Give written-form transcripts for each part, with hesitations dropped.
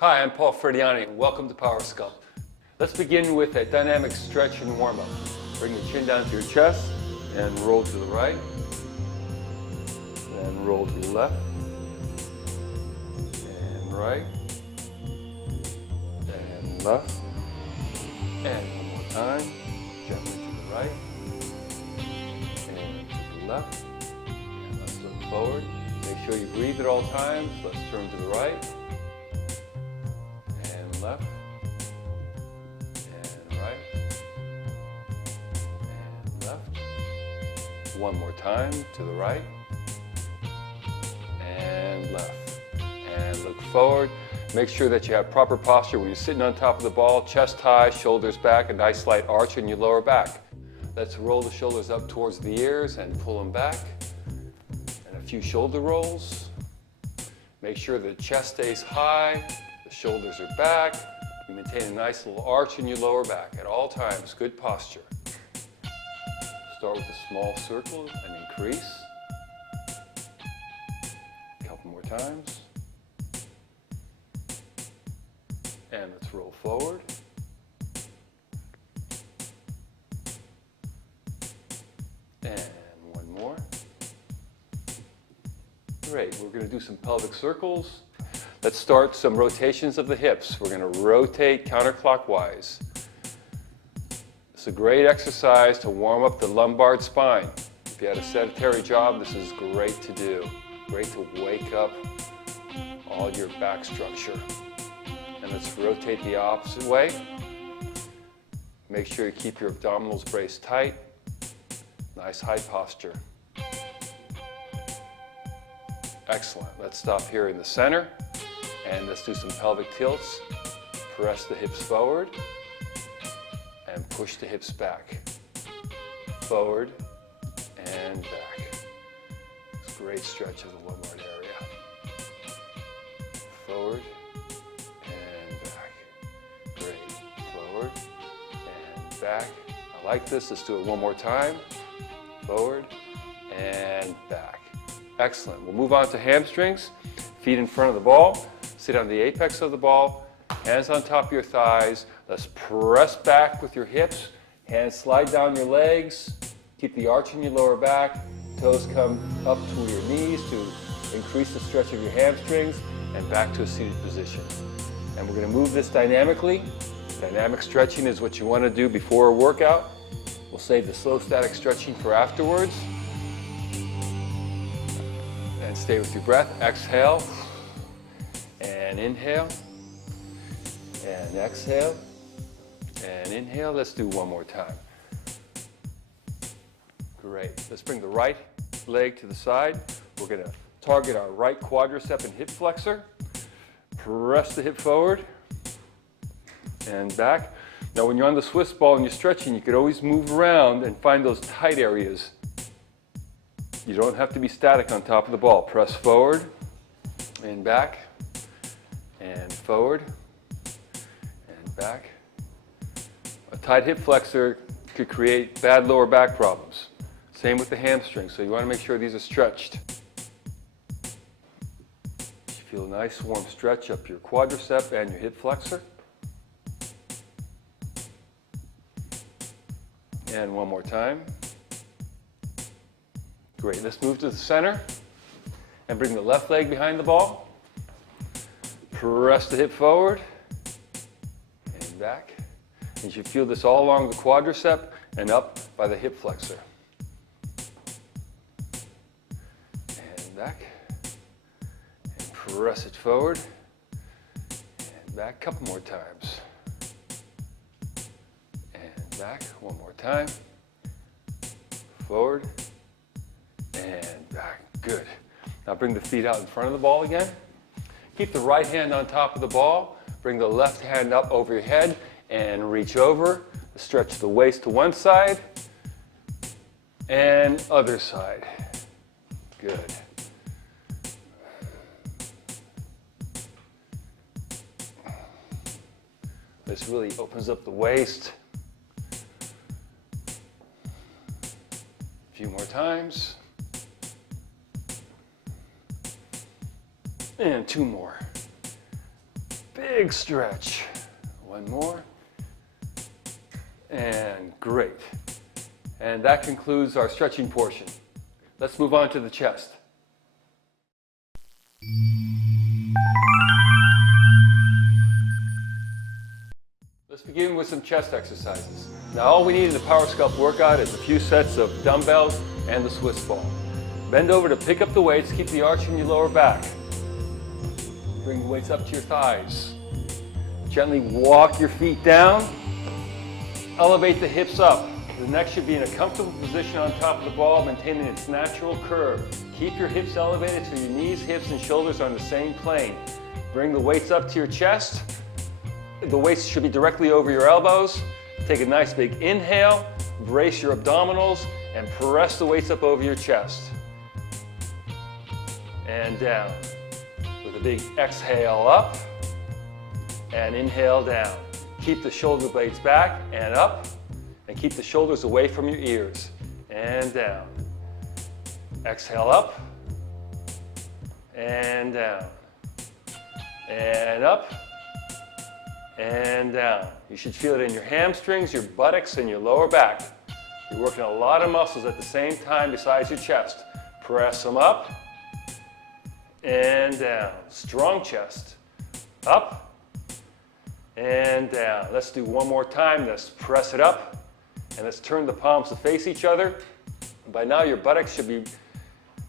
Hi, I'm Paul Frediani, and welcome to Power Sculpt. Let's begin with a dynamic stretch and warm-up. Bring the chin down to your chest and roll to the right. Then roll to the left. And right. And left. And one more time. Gently to the right. And to the left. And let's look forward. Make sure you breathe at all times. Let's turn to the right. And left. And right. And left. One more time to the right. And left. And look forward. Make sure that you have proper posture when you're sitting on top of the ball, chest high, shoulders back, a nice slight arch in your lower back. Let's roll the shoulders up towards the ears and pull them back. And a few shoulder rolls. Make sure the chest stays high, the shoulders are back. You maintain a nice little arch in your lower back at all times. Good posture. Start with a small circle and increase. A couple more times. And let's roll forward. And one more. Great, we're going to do some pelvic circles. Let's start some rotations of the hips. We're going to rotate counterclockwise. It's a great exercise to warm up the lumbar spine. If you had a sedentary job, this is great to do. Great to wake up all your back structure. And let's rotate the opposite way. Make sure you keep your abdominals braced tight. Nice high posture. Excellent. Let's stop here in the center and let's do some pelvic tilts. Press the hips forward and push the hips back. Forward and back. It's a great stretch of the lumbar area. Forward and back. Great. Forward and back. I like this. Let's do it one more time. Forward and back. Excellent. We'll move on to hamstrings. Feet in front of the ball. Sit on the apex of the ball. Hands on top of your thighs. Let's press back with your hips. Hands slide down your legs. Keep the arch in your lower back. Toes come up to your knees to increase the stretch of your hamstrings and back to a seated position. And we're going to move this dynamically. Dynamic stretching is what you want to do before a workout. We'll save the slow static stretching for afterwards. And stay with your breath. Exhale and inhale and exhale and inhale. Let's do one more time. Great. Let's bring the right leg to the side. We're going to target our right quadricep and hip flexor. Press the hip forward and back. Now when you're on the Swiss ball and you're stretching, you could always move around and find those tight areas. You don't have to be static on top of the ball. Press forward and back and forward and back. A tight hip flexor could create bad lower back problems. Same with the hamstrings, so you want to make sure these are stretched. You feel a nice warm stretch up your quadricep and your hip flexor. And one more time. Great, let's move to the center and bring the left leg behind the ball. Press the hip forward and back. And you should feel this all along the quadricep and up by the hip flexor. And back. And press it forward and back a couple more times. And back one more time. Forward. And back. Good. Now bring the feet out in front of the ball again. Keep the right hand on top of the ball. Bring the left hand up over your head and reach over. Stretch the waist to one side and other side. Good. This really opens up the waist. A few more times. And two more. big stretch. One more. And great. And that concludes our stretching portion. Let's move on to the chest. Let's begin with some chest exercises. Now all we need in the Power Sculpt workout is a few sets of dumbbells and the Swiss ball. Bend over to pick up the weights, keep the arch in your lower back. Bring the weights up to your thighs. Gently walk your feet down. Elevate the hips up. The neck should be in a comfortable position on top of the ball, maintaining its natural curve. Keep your hips elevated so your knees, hips, and shoulders are on the same plane. Bring the weights up to your chest. The weights should be directly over your elbows. Take a nice big inhale, brace your abdominals, and press the weights up over your chest. And down. With a big exhale up, and inhale down. Keep the shoulder blades back and up, and keep the shoulders away from your ears. And down. Exhale up, and down. And up, and down. You should feel it in your hamstrings, your buttocks, and your lower back. You're working a lot of muscles at the same time besides your chest. Press them up and down. Strong chest. Up and down. Let's do one more time. Let's press it up and let's turn the palms to face each other. By now your buttocks should be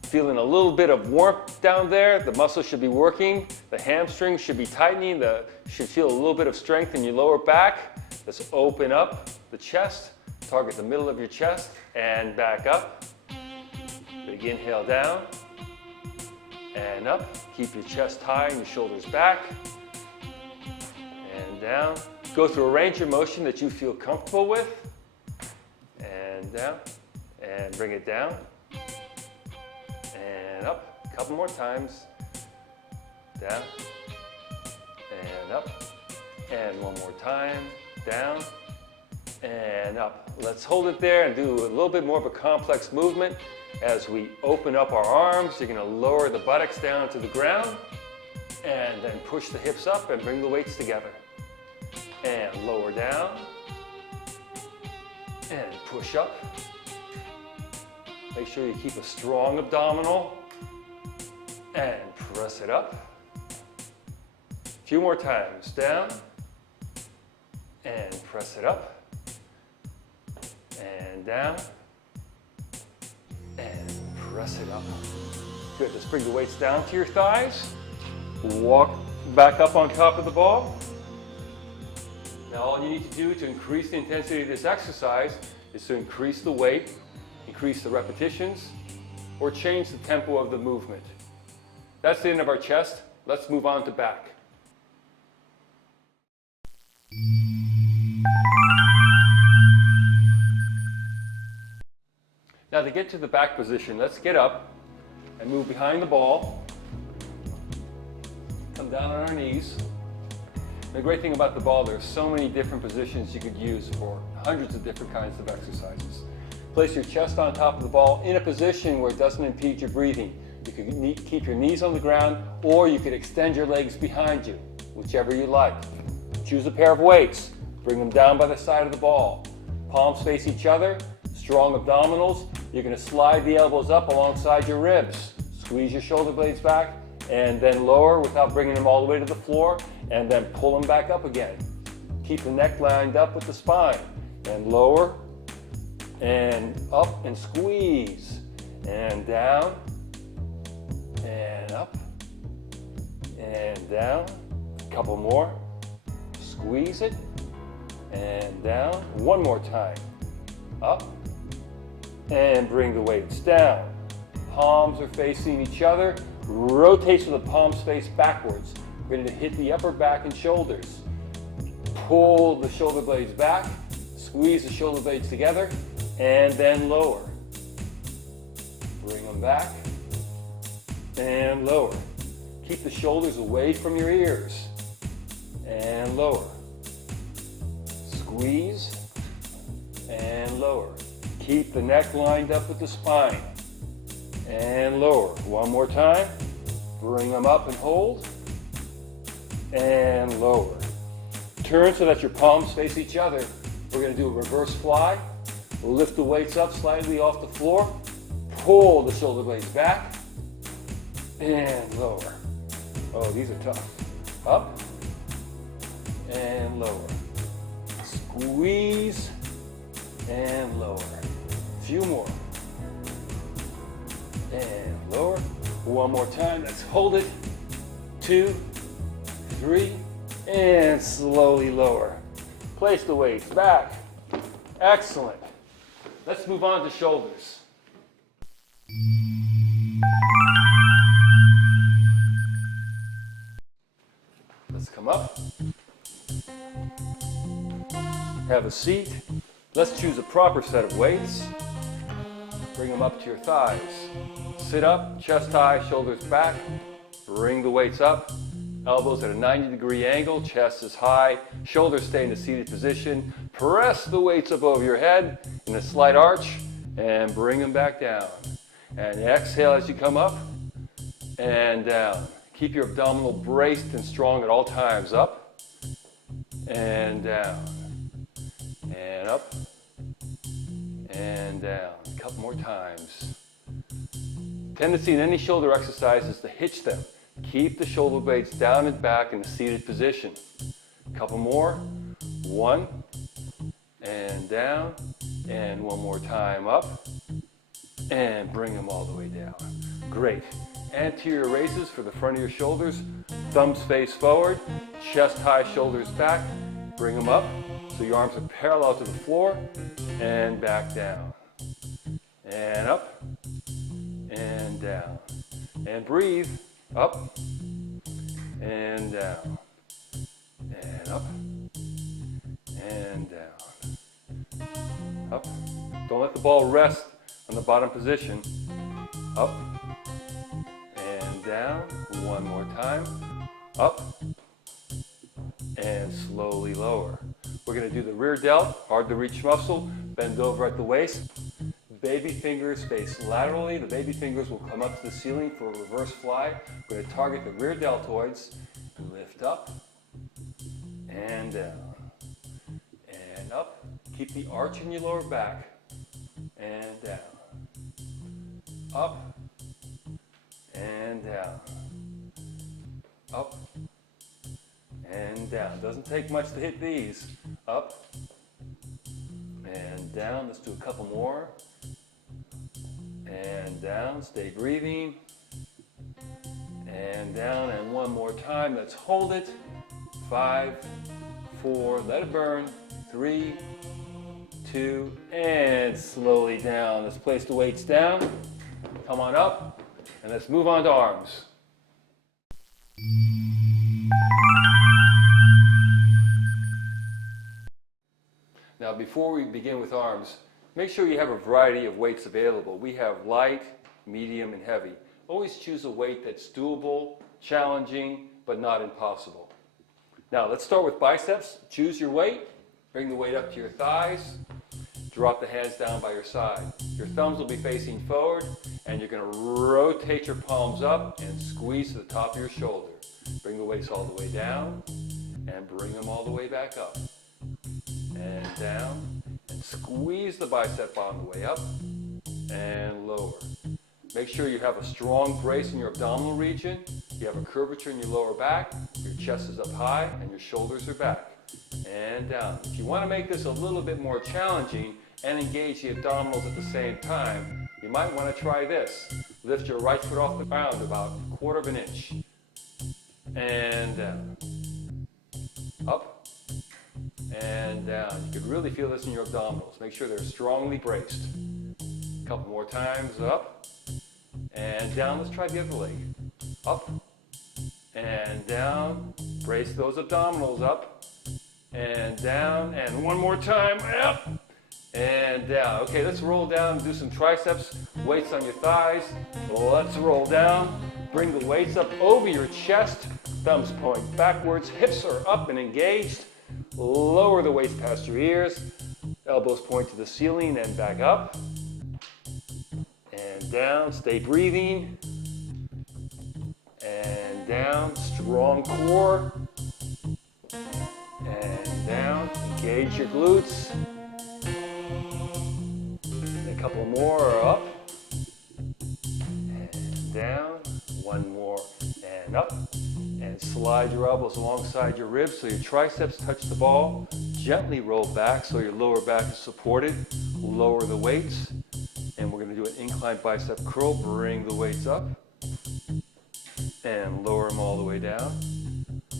feeling a little bit of warmth down there. The muscles should be working. The hamstrings should be tightening. Should feel a little bit of strength in your lower back. Let's open up the chest. Target the middle of your chest and back up. Big inhale down and up. Keep your chest high and your shoulders back. And down. Go through a range of motion that you feel comfortable with. And down. And bring it down. And up, a couple more times, down, and up, and one more time, down, and up. Let's hold it there and do a little bit more of a complex movement. As we open up our arms, you're going to lower the buttocks down to the ground, and then push the hips up and bring the weights together. And lower down, and push up. Make sure you keep a strong abdominal. And press it up. A few more times. Down. And press it up. And down. And press it up. Good. Let's bring the weights down to your thighs. Walk back up on top of the ball. Now all you need to do to increase the intensity of this exercise is to increase the weight, increase the repetitions, or change the tempo of the movement. That's the end of our chest. Let's move on to back. Now to get to the back position, let's get up and move behind the ball. Come down on our knees. The great thing about the ball, there's so many different positions you could use for hundreds of different kinds of exercises. Place your chest on top of the ball in a position where it doesn't impede your breathing. You could keep your knees on the ground, or you could extend your legs behind you, whichever you like. Choose a pair of weights. Bring them down by the side of the ball. Palms face each other, strong abdominals. You're going to slide the elbows up alongside your ribs. Squeeze your shoulder blades back, and then lower without bringing them all the way to the floor, and then pull them back up again. Keep the neck lined up with the spine, and lower, and up, and squeeze, and down, and up, and down. A couple more. Squeeze it, and down. One more time. Up, and bring the weights down. Palms are facing each other. Rotate so the palms face backwards. Ready to hit the upper back and shoulders. Pull the shoulder blades back. Squeeze the shoulder blades together, and then lower. Bring them back, and lower. Keep the shoulders away from your ears, and lower. Squeeze, and lower. Keep the neck lined up with the spine, and lower. One more time. Bring them up and hold, and lower. Turn so that your palms face each other. We're going to do a reverse fly. We'll lift the weights up slightly off the floor. Pull the shoulder blades back and lower. Oh, these are tough. Up and lower. Squeeze and lower. A few more. And lower. One more time. Let's hold it. 2, 3, and slowly lower. Place the weights back. Excellent. Let's move on to shoulders. Let's come up. Have a seat. Let's choose a proper set of weights. Bring them up to your thighs. Sit up, chest high, shoulders back. Bring the weights up. Elbows at a 90-degree angle, chest is high, shoulders stay in a seated position. Press the weights up over your head in a slight arch and bring them back down. And exhale as you come up and down. Keep your abdominal braced and strong at all times. Up and down. And up and down. A couple more times. Tendency in any shoulder exercise is to hitch them. Keep the shoulder blades down and back in a seated position. A couple more. 1 and down. And one more time up. And bring them all the way down. Great. Anterior raises for the front of your shoulders. Thumbs face forward. Chest high, shoulders back. Bring them up so your arms are parallel to the floor. And back down. And up. And down. And breathe. Up and down, and up and down, up. Don't let the ball rest on the bottom position. Up and down. One more time. Up and slowly lower. We're going to do the rear delt, hard to reach muscle. Bend over at the waist. Baby fingers face laterally. The baby fingers will come up to the ceiling for a reverse fly. We're going to target the rear deltoids. Lift up and down and up. Keep the arch in your lower back and down. Up and down. Up and down. Doesn't take much to hit these. Up and down. Let's do a couple more. And down, stay breathing. And down, and one more time. Let's hold it. 5, 4, let it burn. 3, 2, and slowly down. Let's place the weights down. Come on up, and let's move on to arms. Now, before we begin with arms, make sure you have a variety of weights available. We have light, medium, and heavy. Always choose a weight that's doable, challenging, but not impossible. Now, let's start with biceps. Choose your weight. Bring the weight up to your thighs. Drop the hands down by your side. Your thumbs will be facing forward, and you're going to rotate your palms up and squeeze to the top of your shoulder. Bring the weights all the way down, and bring them all the way back up. And down. Squeeze the bicep on the way up and lower. Make sure you have a strong brace in your abdominal region. You have a curvature in your lower back. Your chest is up high and your shoulders are back. And down. If you want to make this a little bit more challenging and engage the abdominals at the same time, you might want to try this. Lift your right foot off the ground about 1/4 of an inch. And down. Up. And down. You can really feel this in your abdominals. Make sure they're strongly braced. A couple more times. Up and down. Let's try the other leg. Up and down. Brace those abdominals. Up and down. And one more time. Up and down. Okay, let's roll down and do some triceps. Weights on your thighs. Let's roll down. Bring the weights up over your chest. Thumbs point backwards. Hips are up and engaged. Lower the weights past your ears. Elbows point to the ceiling and back up. And down. Stay breathing. And down. Strong core. Engage your glutes. A couple more are up. And down. One more and up. And slide your elbows alongside your ribs so your triceps touch the ball. Gently roll back so your lower back is supported. Lower the weights. And we're going to do an incline bicep curl. Bring the weights up. And lower them all the way down.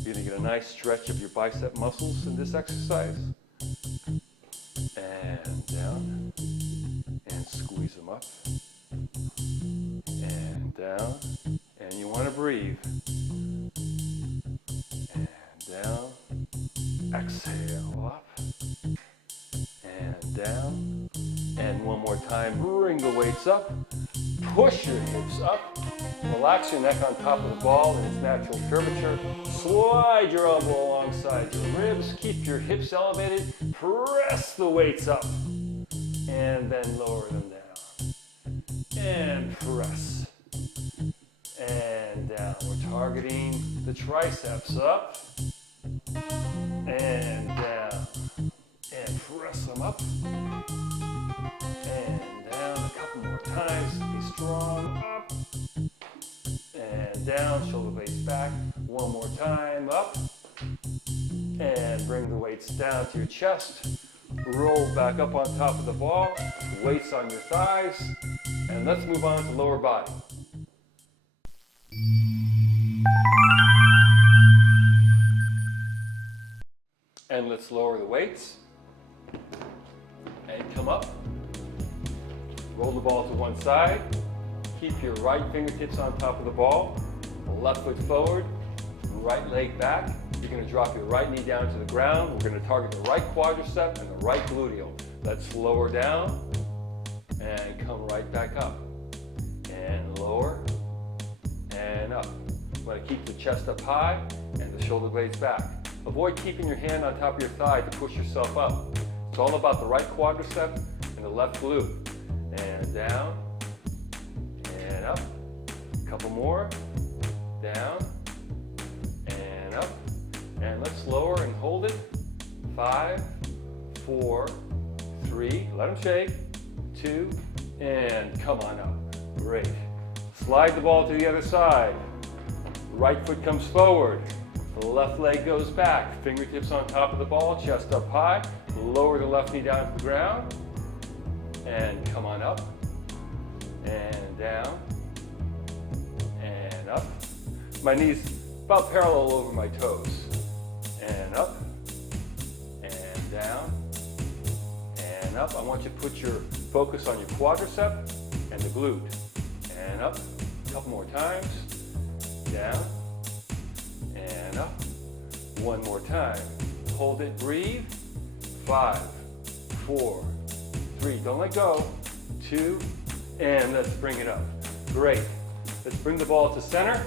You're going to get a nice stretch of your bicep muscles in this exercise. And down. And squeeze them up. And down. And you want to breathe. And down. Exhale up. And down. And one more time. Bring the weights up. Push your hips up. Relax your neck on top of the ball in its natural curvature. Slide your elbow alongside your ribs. Keep your hips elevated. Press the weights up. And then lower them down. And press. And down. We're targeting the triceps up. And down. And press them up. And down. A couple more times. Be strong. Up. And down. Shoulder blades back. One more time. Up. And bring the weights down to your chest. Roll back up on top of the ball. Weights on your thighs. And let's move on to lower body. And let's lower the weights. And come up. Roll the ball to one side. Keep your right fingertips on top of the ball. Left foot forward. Right leg back. You're going to drop your right knee down to the ground. We're going to target the right quadricep and the right gluteal. Let's lower down and come right back up. And lower and up. I'm going to keep the chest up high and the shoulder blades back. Avoid keeping your hand on top of your thigh to push yourself up. It's all about the right quadricep and the left glute. And down and up. A couple more. Down and up. And let's lower and hold it. 5, 4, 3. Let them shake. 2, and come on up. Great. Slide the ball to the other side. Right foot comes forward. The left leg goes back. Fingertips on top of the ball, chest up high. Lower the left knee down to the ground. And come on up. And down. And up. My knees about parallel over my toes. And up. And down. And up. I want you to put your focus on your quadricep and the glute. And up. A couple more times. Down. And up. One more time. Hold it, breathe. 5, 4, 3. Don't let go. 2, and let's bring it up. Great. Let's bring the ball to center.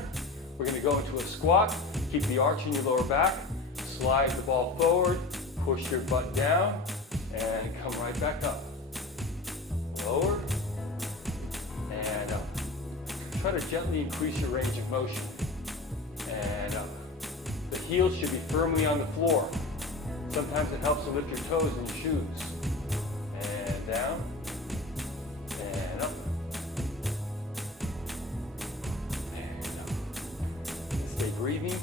We're going to go into a squat. Keep the arch in your lower back. Slide the ball forward. Push your butt down. And come right back up. Lower. And up. Try to gently increase your range of motion. And up. The heels should be firmly on the floor. Sometimes it helps to lift your toes in your shoes. And down. And up. And up. Stay breathing.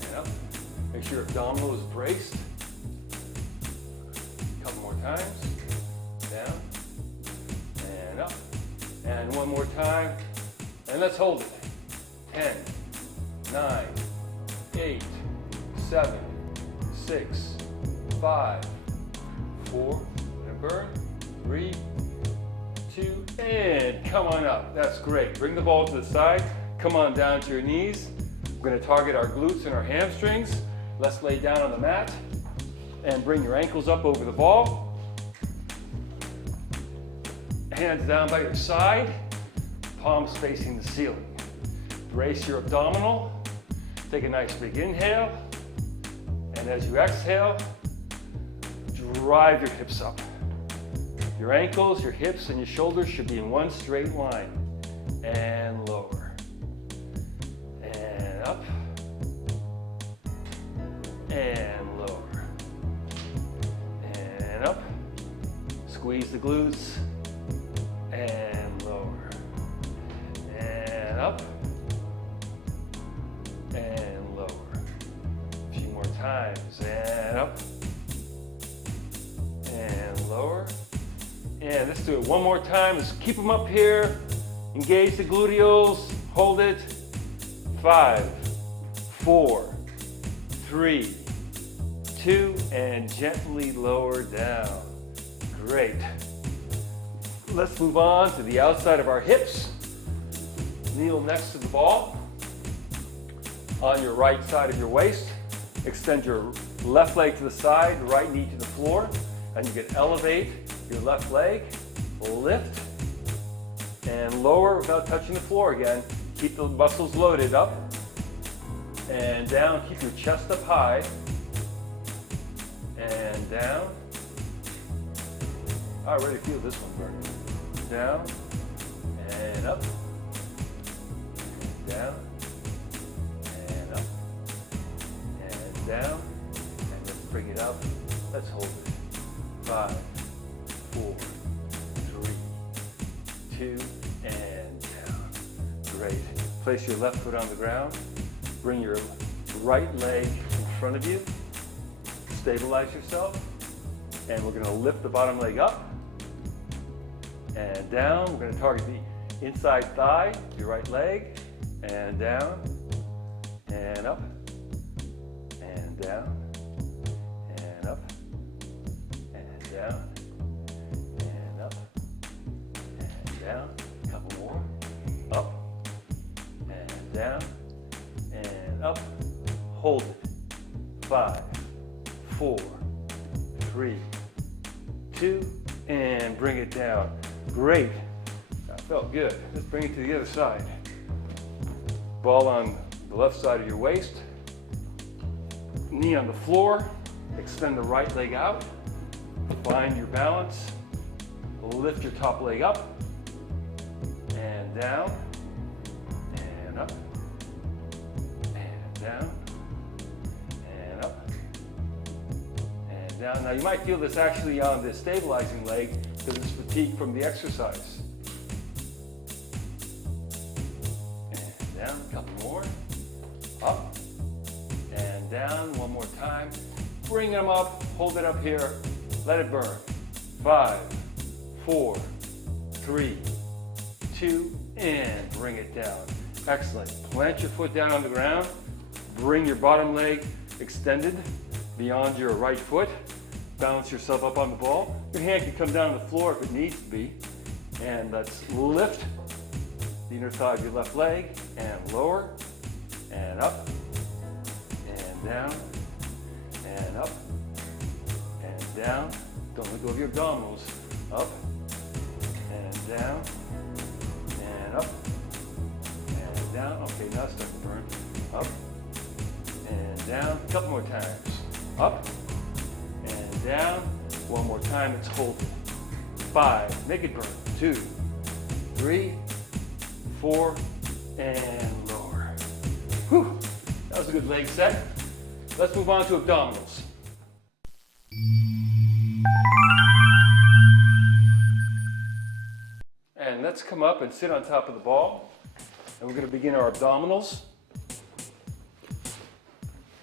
And up. Make sure your abdominal is braced. A couple more times. Down. And up. And one more time. And let's hold it. 10, 9, 8, 7, 6, 5, 4, and burn, 3, 2, and come on up. That's great. Bring the ball to the side. Come on down to your knees. We're going to target our glutes and our hamstrings. Let's lay down on the mat and bring your ankles up over the ball. Hands down by your side, palms facing the ceiling. Brace your abdominal. Take a nice big inhale. And as you exhale, drive your hips up. Your ankles, your hips, and your shoulders should be in one straight line. And lower. And up. And lower. the glutes, and lower, and up, and lower. A few more times, and up, and lower. And let's do it one more time. Let's keep them up here. Engage the gluteals, hold it. 5, 4, 3, 2, and gently lower down. Great. Let's move on to the outside of our hips. Kneel next to the ball. On your right side of your waist, extend your left leg to the side, right knee to the floor, and you can elevate your left leg, lift, and lower without touching the floor again. Keep the muscles loaded up and down. Keep your chest up high and down. I already feel this one burning. Down and up, down and up and down. And let's bring it up. Let's hold it. 5, 4, 3, 2, and down. Great. Place your left foot on the ground. Bring your right leg in front of you. Stabilize yourself. And we're going to lift the bottom leg up and down. We're going to target the inside thigh, your right leg, and down, and up, and down, and up, and down, and up, and down. A couple more. Up, and down, and up. Hold it. 5, 4, 3, 2, and bring it down. Great. That felt good. Let's bring it to the other side. Ball on the left side of your waist. Knee on the floor. Extend the right leg out. Find your balance. Lift your top leg up and down and up and down and up and down. Now you might feel this actually on the stabilizing leg because it's fatigue from the exercise. And down, a couple more. Up and down, one more time. Bring them up, hold it up here, let it burn. 5, 4, 3, 2, and bring it down. Excellent. Plant your foot down on the ground. Bring your bottom leg extended beyond your right foot. Balance yourself up on the ball. Your hand can come down on the floor if it needs to be. And let's lift the inner thigh of your left leg and lower and up and down and up and down. Don't let go of your abdominals. Up and down and up and down. Okay, now it's starting to burn. Up and down. A couple more times. Up and down. One more time. Let's hold it. 5. Make it burn. 2, 3, 4, and lower. Whew. That was a good leg set. Let's move on to abdominals. And let's come up and sit on top of the ball. And we're going to begin our abdominals.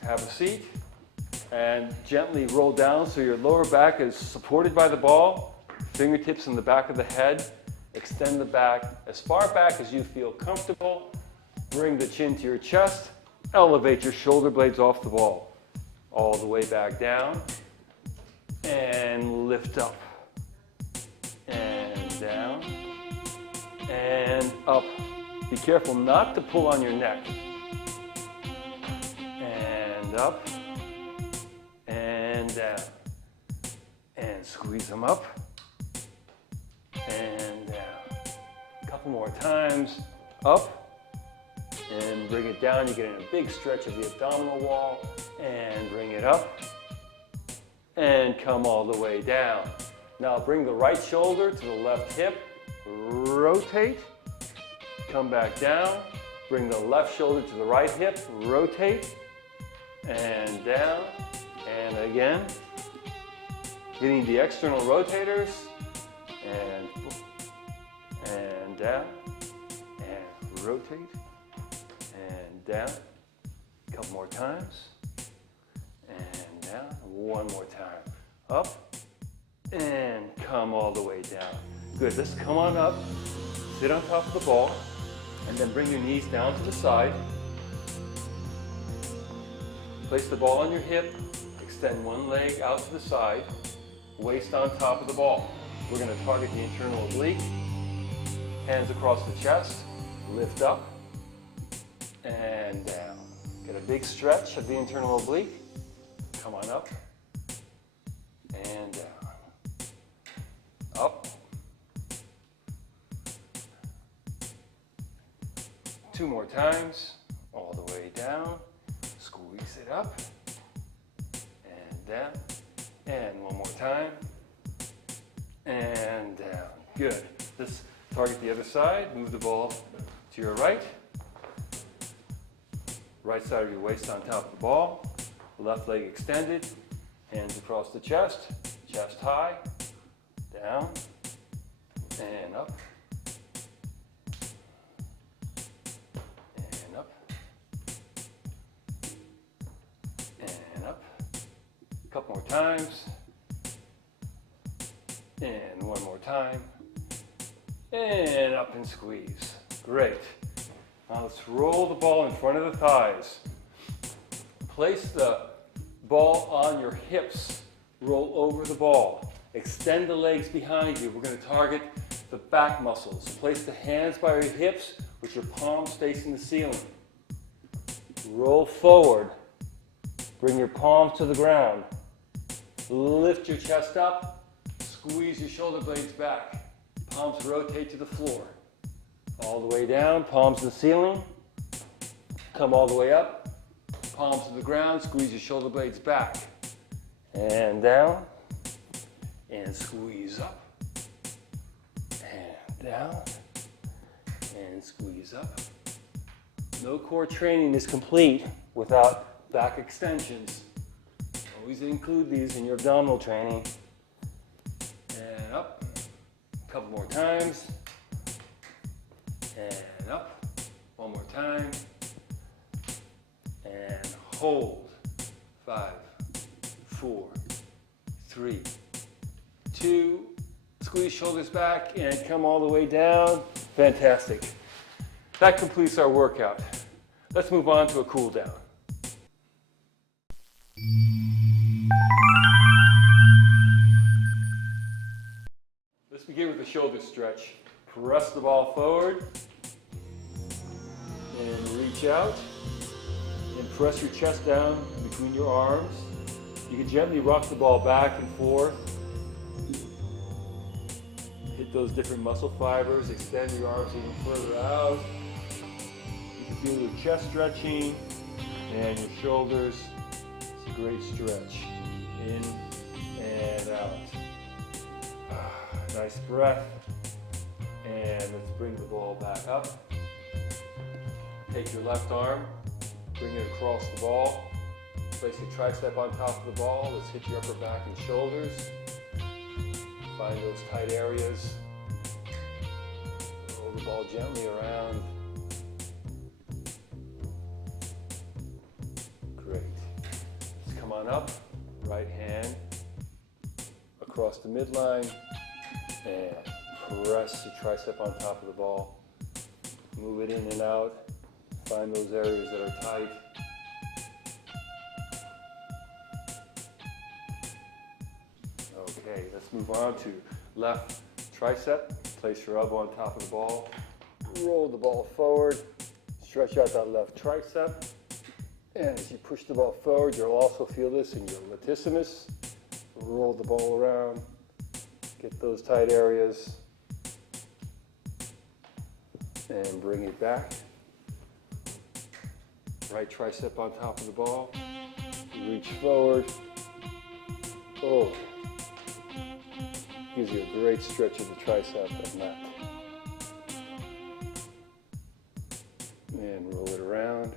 Have a seat. And gently roll down so your lower back is supported by the ball. Fingertips in the back of the head. Extend the back as far back as you feel comfortable. Bring the chin to your chest. Elevate your shoulder blades off the ball. All the way back down. And lift up. And down. And up. Be careful not to pull on your neck. And up. And down. And squeeze them up. And down. A couple more times. Up. And bring it down. You get in a big stretch of the abdominal wall. And bring it up. And come all the way down. Now bring the right shoulder to the left hip. Rotate. Come back down. Bring the left shoulder to the right hip. Rotate. And down. And again. Hitting the external rotators. and down, and rotate, and down. A couple more times, and down. One more time. Up, and come all the way down. Good, let's come on up, sit on top of the ball, and then bring your knees down to the side. Place the ball on your hip, extend one leg out to the side, waist on top of the ball. We're going to target the internal oblique, hands across the chest, lift up, and down. Get a big stretch of the internal oblique, come on up, and down. Up. Two more times, all the way down. Squeeze it up, and down. And one more time, and down. Good. Let's target the other side. Move the ball to your right. Right side of your waist on top of the ball. Left leg extended. Hands across the chest. Chest high. Down. And up. And up. And up. A couple more times. And one more time. And up and squeeze. Great. Now let's roll the ball in front of the thighs. Place the ball on your hips. Roll over the ball. Extend the legs behind you. We're going to target the back muscles. Place the hands by your hips with your palms facing the ceiling. Roll forward. Bring your palms to the ground. Lift your chest up. Squeeze your shoulder blades back. Palms rotate to the floor. All the way down, palms to the ceiling. Come all the way up. Palms to the ground, squeeze your shoulder blades back. And down. And squeeze up. And down. And squeeze up. No core training is complete without back extensions. Always include these in your abdominal training. And up. A couple more times. And up. One more time. And hold. 5, 4, 3, 2. Squeeze shoulders back and come all the way down. Fantastic. That completes our workout. Let's move on to a cool down. Let's begin with the shoulder stretch. Press the ball forward and reach out and press your chest down between your arms. You can gently rock the ball back and forth. Hit those different muscle fibers, extend your arms even further out. You can feel your chest stretching and your shoulders. It's a great stretch. In and out. Nice breath. And let's bring the ball back up. Take your left arm, bring it across the ball. Place your tricep on top of the ball. Let's hit your upper back and shoulders. Find those tight areas. Roll the ball gently around. Great. Let's come on up. Right hand across the midline. And press your tricep on top of the ball. Move it in and out. Find those areas that are tight. Okay, let's move on to left tricep. Place your elbow on top of the ball. Roll the ball forward. Stretch out that left tricep. And as you push the ball forward, you'll also feel this in your latissimus. Roll the ball around. Get those tight areas. And bring it back. Right tricep on top of the ball. Reach forward. Oh. Gives you a great stretch of the tricep and that. And roll it around.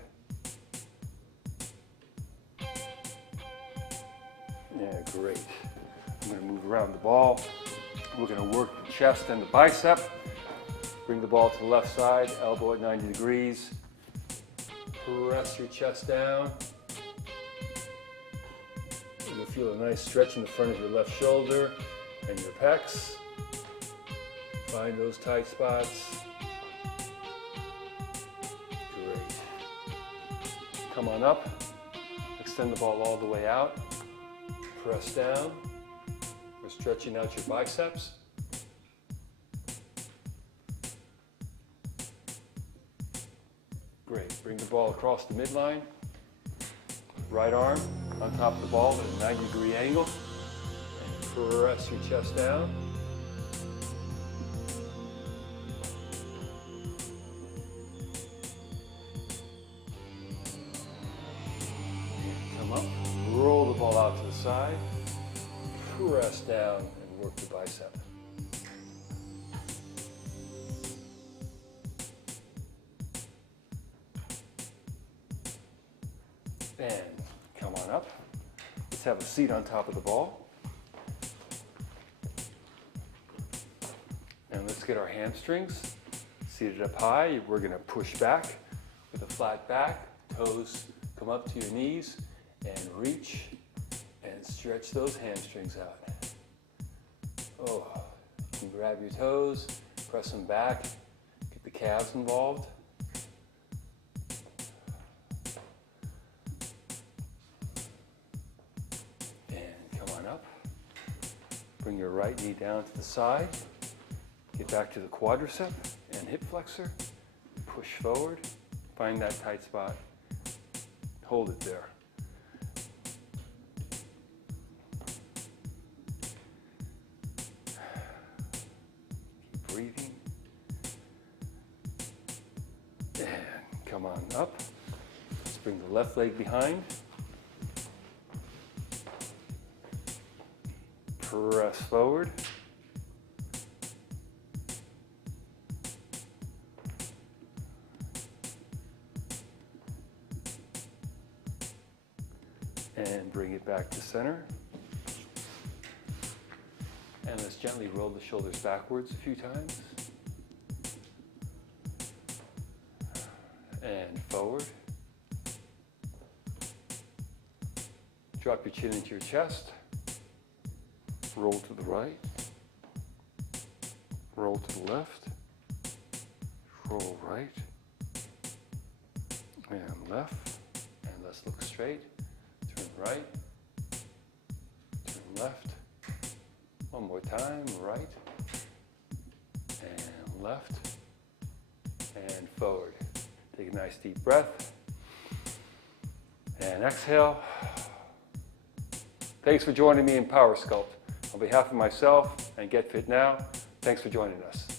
Yeah, great. I'm going to move around the ball. We're going to work the chest and the bicep. Bring the ball to the left side, elbow at 90 degrees. Press your chest down. You'll feel a nice stretch in the front of your left shoulder and your pecs. Find those tight spots. Great. Come on up. Extend the ball all the way out. Press down. We're stretching out your biceps. Great. Bring the ball across the midline. Right arm on top of the ball at a 90-degree angle. And press your chest down. And come up. Roll the ball out to the side. Press down and work the bicep. And come on up. Let's have a seat on top of the ball. And let's get our hamstrings seated up high. We're going to push back with a flat back. Toes come up to your knees and reach and stretch those hamstrings out. Oh, you can grab your toes, press them back, get the calves involved. Bring your right knee down to the side. Get back to the quadricep and hip flexor. Push forward. Find that tight spot. Hold it there. Keep breathing. And come on up. Let's bring the left leg behind. Press forward. And bring it back to center. And let's gently roll the shoulders backwards a few times. And forward. Drop your chin into your chest. Roll to the right, roll to the left, roll right, and left, and let's look straight, turn right, turn left, one more time, right, and left, and forward. Take a nice deep breath, and exhale. Thanks for joining me in Power Sculpt. On behalf of myself and Get Fit Now, thanks for joining us.